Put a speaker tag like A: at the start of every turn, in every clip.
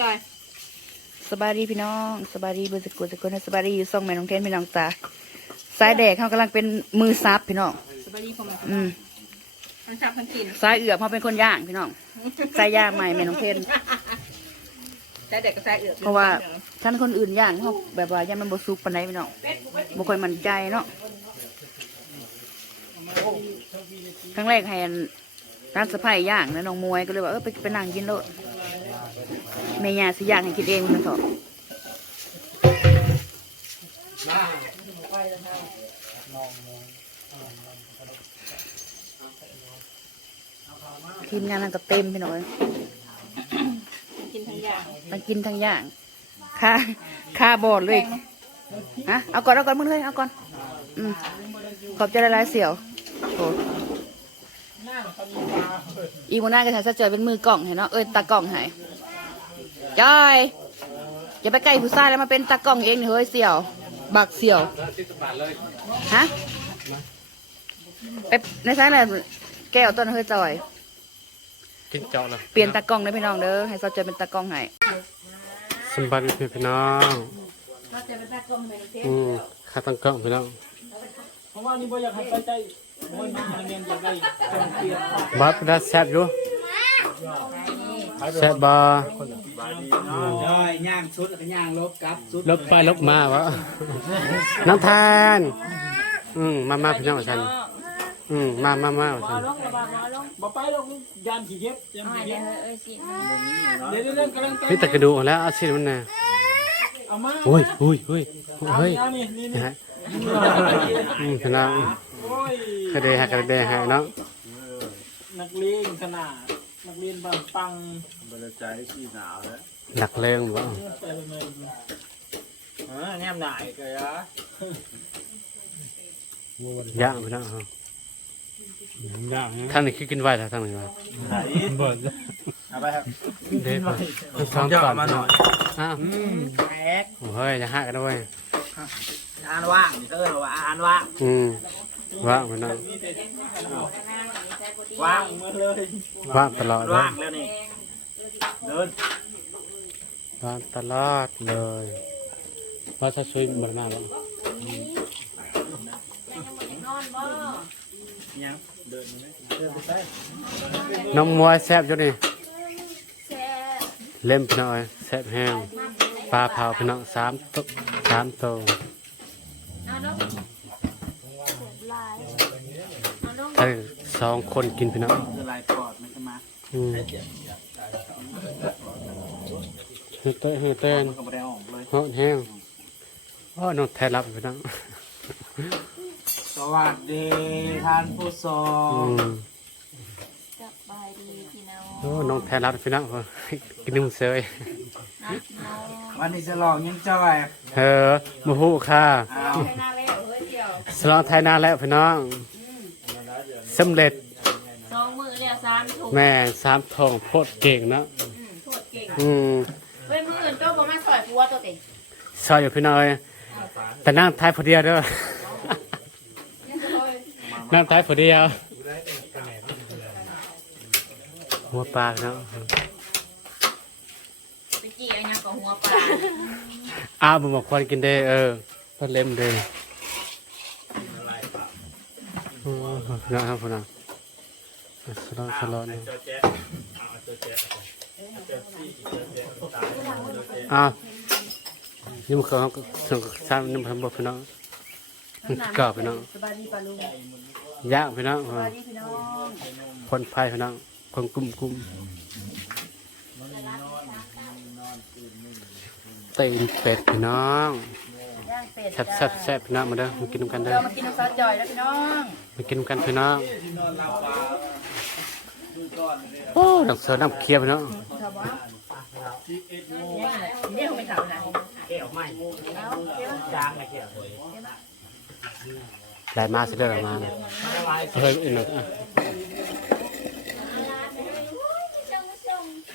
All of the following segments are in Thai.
A: เลย
B: สบายดีพี่น้องสบายดีเบอร์สกุลสกุลสบายดีอยู่ซ่องแม่น้องเทนพี่น้องตาสายแดกเขากำลังเป็นมือซับพี่น้อง
A: สบายดีพ่อแม่
B: อืม
A: ทั้งชับทั้งกิน
B: สายเอือบเขาเป็นคนย่างพี่น้องสายย่างใหม่แม่น้องเทน
A: ใส่เด็กก็ใส่เอือก
B: เพราะว่าท่านคนอื่นย่างเขาแบบว่าย่างมันบสุกปานใดพี่น้องบ่ค่อยมั่นใจเนาะครั้งแรกให้ร้านสะพายย่างแล้วน้องมวยก็เลยว่าเออไปไปนั่งกินโลด แม่ยาสิย่างให้กินเองมันเถอะทีมงานนั่นก็เต็มพี่น้องเอ้ย
A: กินทั้งอย่าง
B: ทั้งกินทั้งย่างค่าค่าบอดเลยฮะเอาก่อนเอาก่อนมึงเลยเอาก่อนอืมขอบใจหลายๆเสี่ยวโอ้อีโมน่าก็ใช้สะเจอยเป็นมือกล่องเห็นเนาะเอ้ยตากล่องใหาย จอยอย่าไปใกล้ผู้ชายแล้วมาเป็นตากล่องเองนี่เฮ้ยเสี่ยว บักเสี่ยวฮะไปในสายอะไรแก้วต้นเฮ้ยจอย
C: กินเจาะเลย
B: เปลี่ยนตากล้องเด้อพี่น้องเด้อให้สะเจอยเป็นตากล้องให้
C: สมบัติพี่น้องอืมข้าตั้งกล้องพี่น้อง
D: เพราะว่านี่บ่อยากให้ไปใจบ่อยมาเรียนอยากได้จงเปลี่ยน
C: บัดได้แซ่บอยู่แซ่บบ่
D: ย่อยย่างสุดแล้วก็ย่างลบกลับสุด
C: ลบไปลบมาวะ น้องทาน อืมมามาพี่น้องฉันอืมมามามาฉัน
D: บ่ไปหรอกยานขี้เย็บยานขี้เย็บเดี๋ยวเรื่องกำลังไป
C: พี่ตะกระดูกแล้วเอาสิมันน่ะ
D: เอามา
C: โอ้ยโอ้ยโอ้ยเฮ้ย
D: เอานี่นี่นี่
C: ฮะอืมพี่น้อง
D: โอ้ย
C: กระเดะกระเดะฮะเนาะ
D: นักเรียนขนาดนัก เรียนบางปังบรรจัยที่
C: หนาวแล้วหลักแรงบ่
D: ใจเลยเออแนมหน่ายก็ยะ
C: ยางพี่น้องเอาท่านนี่คือกินไหวแล้วท่านนี่ว่า
D: เบิดเอาไปครับ
C: เด็ดทั้งสองก่อนมาหน่อยอ้าว
D: แอก
C: โอ้ยอย่าหักกันด้วย
D: อ่านว่างเออว่าอ่านว่าง
C: อืมว่างพี่น้อง
D: ว่างหมดเลย
C: ว่างตลอดเลย
D: ว่างแล้วนี่เดิน
C: ว่างตลอดเลยว่าถ้าช่วยหมดหน้าแล้ว
D: ยังเดินไหมเดินไปใส่
C: น้องมวยแซ่บจุดนี่เล่มพี่น้องเอ้ยแซ่บแห้งปลาเผาพี่น้องสามตัวสามตัวถ้า สองคนกินพี่น้อง
D: คือลายปอดมันจะมา
C: อืมเฮ้ยเต้นเฮ้ยเต้น
D: มันก็ไม่ได้ออกเลย
C: ฮอดแห้งอ๋อน้องแทนรับพี่น้อง
D: สวัสดีท่านผู้ช
C: อื
D: ม
C: มโอ้น้องแทนรับพี่น้องกินนุ่มเซย
D: วันนี้จะลองยังจ้อย
C: เออมาหูค่ะ
D: เอา
C: สลองไทยนานแล้วพี่น้อง สำเร็จ
A: สองมือเนี่ยสามถุง
C: แม่สามทองโพดเก่งนะ
A: โทษเก่ง
C: อืม
A: เว้ยมืออื่นโจ้ก็มาสอยผัวตัวเต็ง
C: ซอยอยู่พี่น้อยแต่นั่งท้ายพอดียวเด้อนั่งท้ายพอดียวหัวปลาเนาะ
A: ไปจี้อันยังกับหัวปลา
C: อ้าวมึงบอกคนกินเด้อเออพอเล่มเด้อ โอ้โหนะครับพี่น้องสลอสลอเนี่ยอ้าวนี่มันเขาส่งสามนี่มันทำบอกพี่น้องนกรอบพี่น้องา
B: ยดีป่ะลุง
C: ย่างพี่น้องา
B: ยดีพี่น้อง
C: คนไพ่พี่น้องคนกลุ่มกลุ่มตีนเป็ดพี่น้องแซ่บแซ่บแซ่บพี่น้องมาเด้อมากินน้ำกันเด้อ
B: เรามากินน้ำซอสจ่อยแล้วพี่น้อง
C: มากินน้ำกันพี่น้องโอ้น้ำเสือน้ำเคียวพี่น้อง
B: เนี่ยเขาไม่ถามนะ
D: แก้วใหม่จางนะแก้ว
C: ได้มาสิเด้อมาเฮ้ยอีกหนึ่งอะ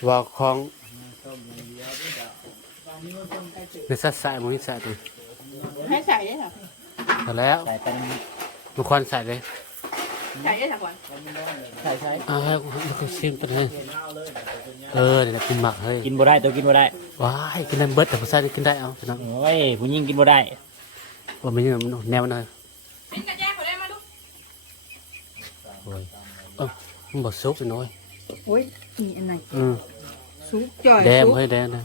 C: ว่าของในสัตว์สายมันมีสัตว์ดิ
A: ให้ใส่ได้เหรอ
C: เอาแล้ว
D: ใส่เป็น
C: มันควรใส่เลย
B: ใช่ใช่ก่อน
D: ใช่ใช่
C: อ่าให้กูชิมไปเลยเออเดี๋ยวกินหมักเฮ้ย
D: กินบ่ได้ตัวกินบ่ได้
C: ว้ายกินได้เบิดแต่ผู้ชายกินได้เอาพี่น้อง
D: โอ้ยผู้หญิงกินบ่ได้
C: ว่ามันยังแนวมันเลย
B: เป็นกระแจขอได้มาดู
C: โอ้ยเออมันบ่สุกสิน้อย
B: โอ้ยนี่อันไหน
C: อืม
B: ซุปจ่อย
C: แดง
B: ซุป
C: เฮ้ยแดงนะ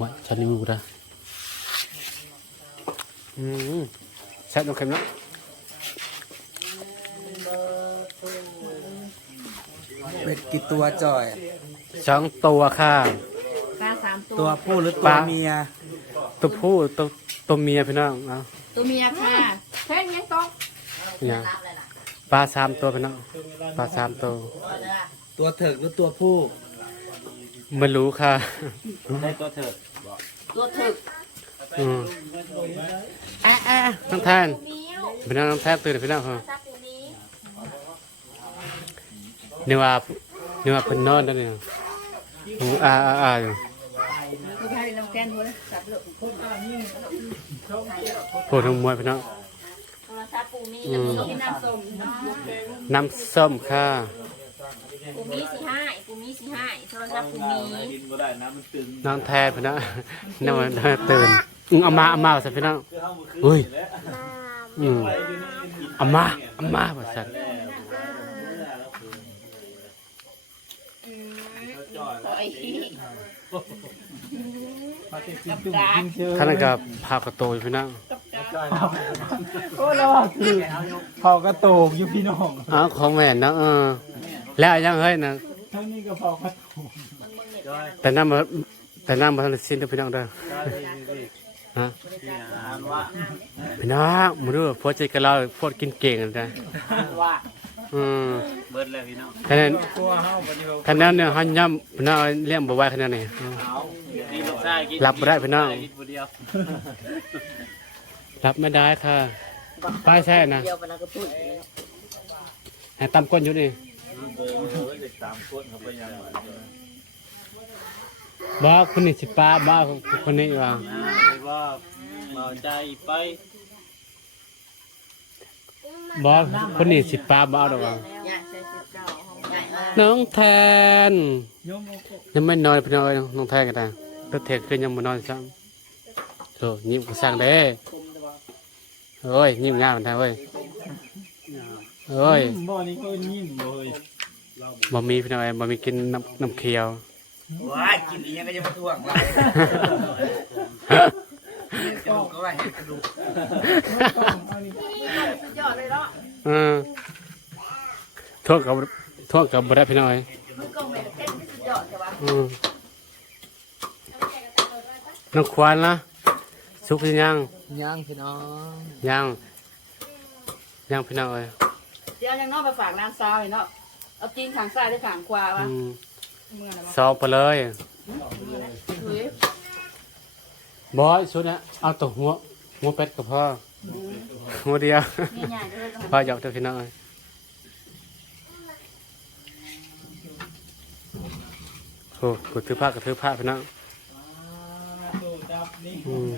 C: ว่าฉันนี่มูดะอืมแซ่บน้ำเค็มเนาะ
E: เป็ดกี่ตัวจอย
C: สองตัวค่ะ
A: ปลาสามตัว
E: ตัวผู้หรือ
C: ป
E: ตัว
C: ลา
E: เมีย
C: ตัวผู้ตัวตัวเมียพี่น้องเอา
A: ตัวเมียค่ะแค่นี้ต้อง
C: เนี่ย
A: รับเลยล่ะ
C: ปลาสามตัวพี่น้องปลาสามตัว
A: เอาเลยอะ
E: ตัวเถิกหรือตัวผู้
C: ไม่รู้ค่ะ
D: ได้ตัวเถิด
A: ตัวถึก
C: อืมอะอะน้องแทน
A: มิ้ว
C: พี่น้องน้องแทนตื่นพี่น้องเหรอ
A: ซับปู นี้
C: นี่ว่านี่ว่าเพิ่นนอนแล้วเนี่ยหูอ่าอ่าอ่าอยู่
A: คือให้น้ำแกนหัวเลยซับเลย
C: ปวดหัวมวยพี่น้อง
A: โทรศัพท์ปูนี้
C: อืม
A: แล้วมีน้ำส้ม
C: น้ำส้มค่ะ
A: ปูมีสี่ห้าปูมีสี่ห้าโทรศัพท์ปูมี
D: กินบ่ได้น้ำมันตึง
C: น้องแทนพี่น้องนี่มันตื่นอืมเอามาเอามาสิพี่น้องอุ้ยอืมเอามาเอามาว่า ซั่น
A: ต่อย
D: มาติดกินตุ้มกินเชื่อ
C: ท่านนกับพากระโตอยู่พี่น้อง
D: โอ้เราคือเผากระโตกอยู่พี่น้อง
C: อ้าวของแม่นเนาะเออแล้วยังเฮ้ยนะ
D: ทั้งนี้ก็เผากระโตก
C: แต่น้ำมันแต่น้ำมันสิ้นเด้อพี่น้องเด้อฮะ
D: อ่านว่า
C: พี่น้องมึงดูพวกใจกันเราพวกกินเก่งนะ
D: ว่า
C: อืม
D: เบิดแล้วพี่น้อง
C: คะแนน
D: ตัวเฮาปฏิบัติ
C: คะแนนเนี่ยหันย่ำพี่น้องเลี้ยงบ่ไหวคะแนนนี่อืม
D: เอาดีลูกชายกิน
C: รับบ่ได้พี่น้อง
D: กินผู้เดียว
C: รับไม่ได้ค่ะ ป้ายแท้นะ
A: เดียวไปแล้วก็พูด
C: ให้ตำก้นอยู่นี่
D: โบเด็กสามคนเขาไปยัง
C: บอกคนนี้สิป้าบ้าคนนี้ว่า
D: เลยว่าเมาใจไป
C: บอกคนนี้สิป้าบ้าดอกว่า
A: ย่าใช้ชุดเก่าห้องใหญ่มาก
C: น้องแทน
D: โยม
C: ยังไม่นอนพี่น้องน้องแทนกันนะก็เทขึ้นยังไม่นอนซ้ำโธ่ยิ้มก็สร้างเด้เอ้ยยิ้มงามมันทางเว้ยเอ้ย
D: บ่อนี้ก็ยิ้มเลย
C: บ่มีพี่น้องเอ้ยบ่มีกินน้ำน้ำเคียว
E: ว้ายกินอีกยังก็จะมาท่วงเราก ระดูกก็ว่าเห็นกระดูก
A: สุดยอดเลยเนาะ
C: เออโทษกับโทษกับบ่ได้พี่น้อย
A: มือกล้องเลยเต้นสุดยอดใช่ปะ
C: อืมน้องควานนะสุกหรือยัง
E: ย่างพี่น้อง
C: ยังยังพี่น้องเอ้ย
B: เดี๋ยวยังนอกไปฝากน้ำซาวเนาะเอาตีนขางซ้ายหรือขางขวาวะ
C: อืม
B: เมื่อไหร่
C: สองไปเลย
B: เฮ้ย
C: บอยชุดนะเอาตัวหัว หัวเป็ดกับพ่อ หัวเดียว
B: นี่ใหญ่เลย
C: พ่อหยอกเธอพี่น้องเอ้ยโอ้กูถือผ้ากับถือผ้าพี่น้องอืม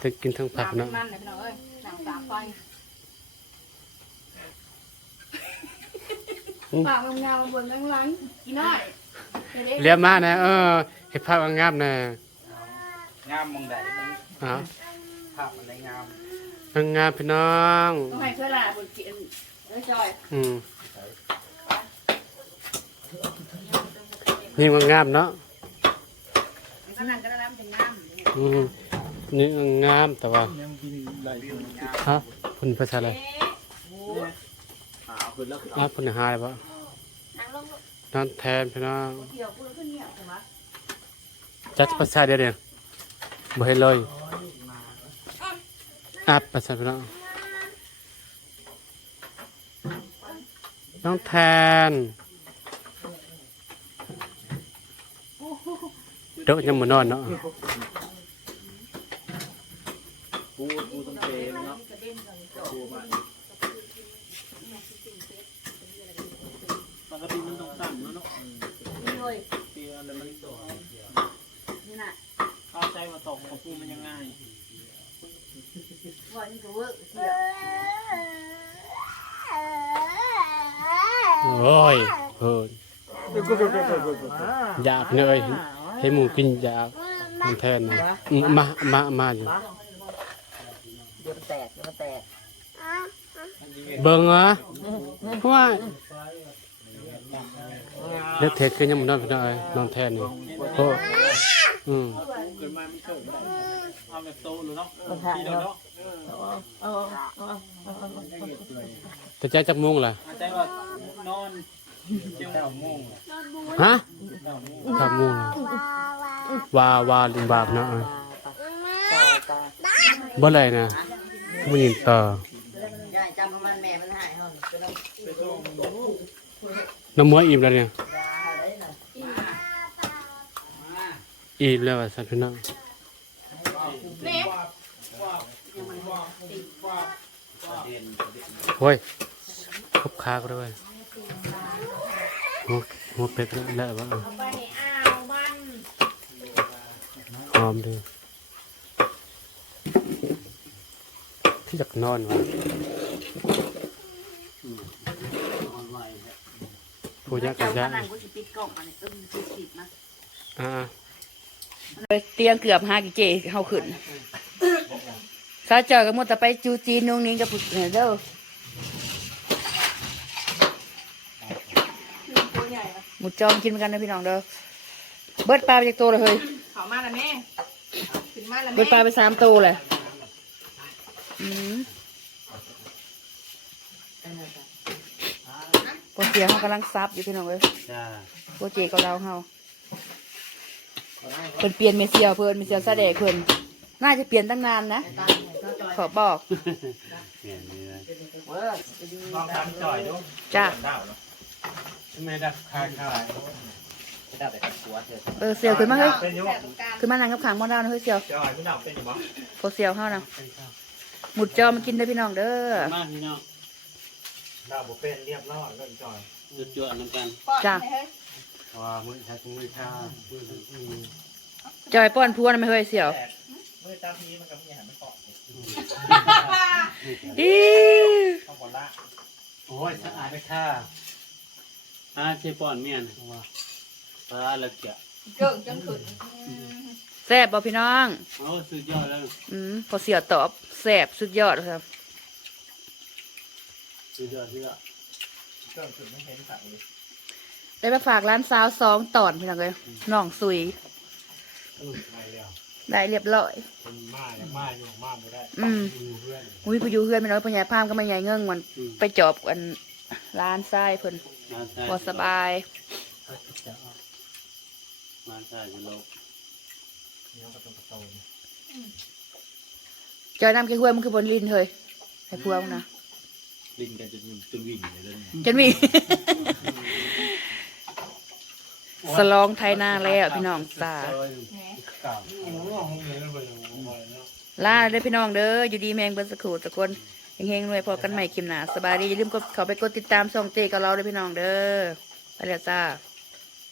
C: ถึงกินทั้งผักพี่น้อง
B: นั่นเลยพี่น้องเอ้ยหนังสามไฟปากงามๆบนแรงลังกินน้อย
C: เรียบมานะ เออเห็ดภาพงามๆนะ
E: งามมองใด
C: เอ้า
E: ภาพอะไรงาม
C: งามๆพี่น้อง
B: ต้องให้เพื่อนละบนกินเอ้ยจอย
C: อืมนี่มันงามเนาะ
B: ขนาดก็ได้น้ำเป็นน้ำ
C: อืมนี่งามแต่ว่า
D: ยังกินหลายคน
C: ฮะคุณภาษาอะไร
D: หาคนแล้ว
C: อะคุณหายปะ
A: นั่งลง
C: นั่นแทนพี่น้อง
B: เกี่ยวพูดขึ้นเนี่ยถูกไหม
C: จัดภาษาเดียวเนี่ย บ่ให้เลยอะภาษาพี่น้องน้องแทนเด็กยังมานอนเนาะ
D: ปูปูต้องเตมเนาะปูมาปกติมันต้องตั้งเนาะ
B: นี่เลย
D: เตียอะไรมัน
B: นี่น่ะ
D: เข้าใจว่าตกของปูมันยังไง
B: ว่านี่ก็เวิร์กเกี่ยว
C: โอ้ยเฮ้ยอยากเลยให้หมูกินอยากมันแทนนะอืมมามามาอยู่
A: เดี๋ยวมันแตกเดี๋ยวมันแตก
C: เบิ่งเหรอะว่าเด็กเทศขึ้นยังมันนอนพี่น้อยนอนแทนนี่โอ้ อืม
D: เกิดมาไม่เคยได้เอาแบบโตหรือเนาะพี่เนาะ
C: แต่ใจจักมุงล่ะ
D: อาจารย์ว่านอนเจ้าเก้าโมง
C: ฮะจักมุงล่ะวาวาลินบาปนะบ่ไรนะบ่ยินต่อยา
A: ยจำมันแม่มันหายห้อง
C: น้ำมวยอิ่มแล้วเนี่ย อิ่มแล้วอะสัตว์พี่น้องโอ้ยครบคาก็ด้วยหัวหัวเป็ดแล้วบ้างหอมดีที่อยากนอนวะผู้ยักษ์กันยักษ์
A: กูจะปิดกล่องมันเออมันจะปิดนะ
C: อ่า
B: เตียงเกือบหากิเจเฮาขึ้นข้าเจอกับมุดแต่ไปจูจีนนุ่งนิ้งกับผู้เด้อหมูจอมกินเหมือนกันนะพี่น้องเด้อเบิดปลาไปจากตัวเลยเฮ้ย
A: เขามาแล้วแม่ขึ้นมาแล้ว
B: เบิ
A: แม่
B: ดปลาไปสามตัวเลยอืมพอเสียเขากำลังซับอยู่พี่น้องเอ้ย
C: จ้า
B: โปรเจกต์กับเราเฮา เพิ่นเปลี่ยนเมเซียวเพิ่นเมเซียวซาเดกเพิ่นน่าจะเปลี่ยนตั้งนานนะขอบอก
C: เนี่ยนี่นะ
D: ลองทำจ่อยดู
B: จ้า
C: ทำไมดักคาคา
B: เออเซียวขึ้นมาเฮ้ย
D: เป็นอยัง
B: ขึ้นมานั่งกับขางมอดาวนะเฮ้ยเซียว
D: จ่อยพี่หนาวเป็นอยังบ้าง
B: พอเซียวเฮานะหมุดจอมากินได้อพี่น้องเด้อ
C: มาพี่น้อง
D: ดาวบ่เป็นเรียบร้อยเริ่มจ่อย
C: จุดจวดน้ำกัน
B: จ้า
C: ว่ามือชามือชามืออืม
B: จอยป้อนพัวนะไม่เฮ้ยเซียว
D: เมื่อจ้าพีมันก็ไม่หันไม่เกาะ
B: อี
D: ข้าวบอลละ
C: โอ้ยสะอาดไปค่ะอาเชฟป้อนเมียนว่าปลาละเกีย
A: เกิ่งจนขึ้น
B: แซ่บบ่พี่น้อง
C: โอ้สุดยอดแล้ว
B: อืมพอเสียวตอบแซ่บสุดยอดครับ
C: สุดยอดสุดยอด
D: เกิดขึ้นไม่เห็นสั่งเลย
B: ได้มาฝากร้านสาวสองตอนพี่น้องเลยน้องสุย
D: อืมไปแล้ว
B: ได้เรียบร้อย
D: เป็นมาอย่างมาอยู่มาไม่ได้
B: อืม
D: ดูเพื่อน
B: อุ้ยผู้อยู่เพื่อนไม่น้อยปัญญาพามก็ไม่ใหญ่เงื่งมันไปจอบกันร้านทรายเพิ่น
C: มาใส่
B: พอสบาย
C: มาใส่โลก
D: เนี่ยก็ต้องประตู
B: จอยน้ำแกห้วยมันคือบนลินเฮ้ยให้พวกนะ
E: ลิงกันจนจนวิ่งเลยเลย
B: จนมี สลองไทยนาแล้วพี่น้องสา
C: เก่า
D: โอ้โหห้องนี้เลยเลยเนา
B: ลาเด้อพี่น้องเด้ออยู่ดีแมงเบิ้สักครู่สักคนเฮงๆรวยพอกันใหม่คลิมหนาสบายดีอย่าลืมกดเข้าไปกดติดตามช่องเจกับเราเด้อพี่น้องเด้อไปแล้วจ้า